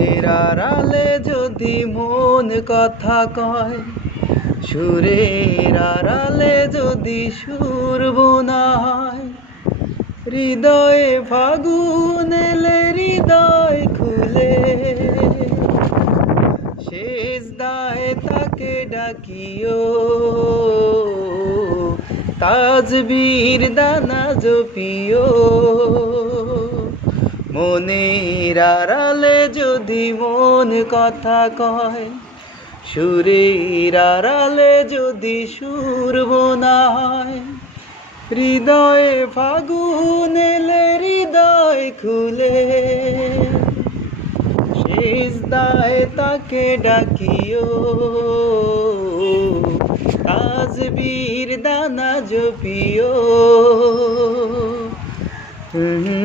এর আড়ালে যদি মন কথা কয়, সুরের আড়ালে যদি সুর বোনা হয়, হৃদয়ে ফাগুন এলে হৃদয় খুলে সেজদায় তাকে ডাকিও, তাজবীর দানা জপিও। মনের আড়ালে যদি মন কথা কয়, সুরের আড়ালে যদি সুর বোনা হয়, হৃদয়ে ফাগুন এলে হৃদয় খুলে সেজদায় তাকে ডাকিও, তাজবীর দানা জপিও। Mm-hmm.